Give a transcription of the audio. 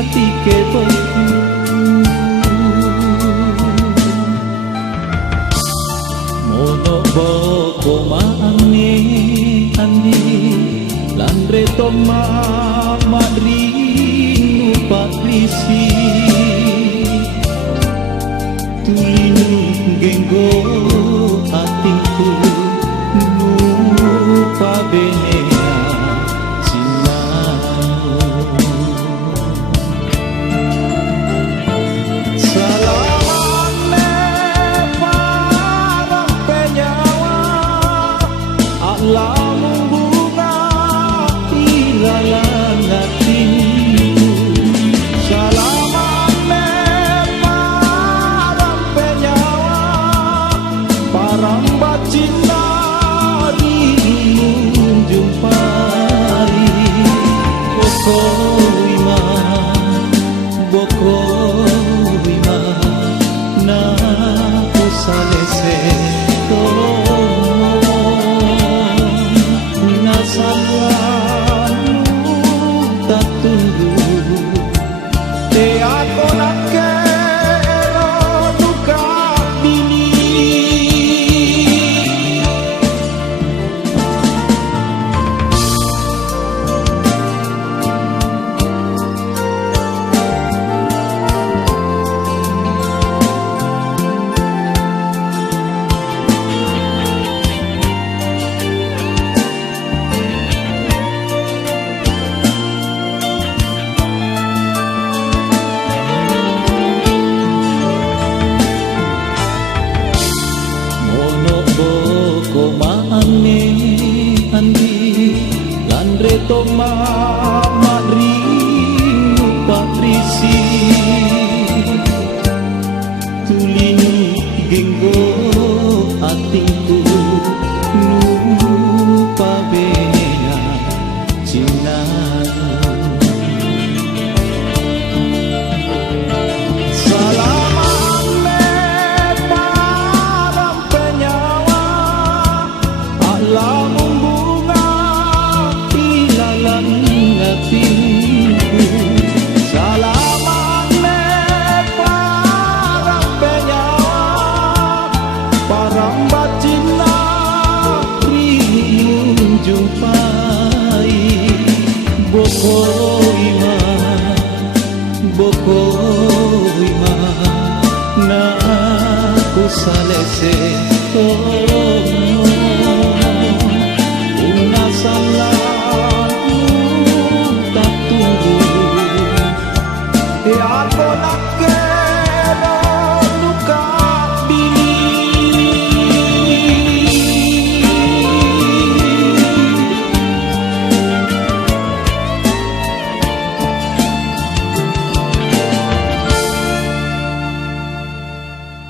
hati ke beku mono boko maangi andi landre toma madri patrisi tulinu genggo hatiku lupa benea cintamu salaman para penyawa alam bunga ilalang hatimu salaman para penyawa parang bacinta jumpai boko wima na usalese tolong nasalanu tatundu te ako nakero duka dili landre toma madri patrisi tulinu genggo hatiku lupa benea cintamu salaman para penyawa alam hatiku salaman para penyawa parang bacinta rindu jumpai boko wima na aku salese tolong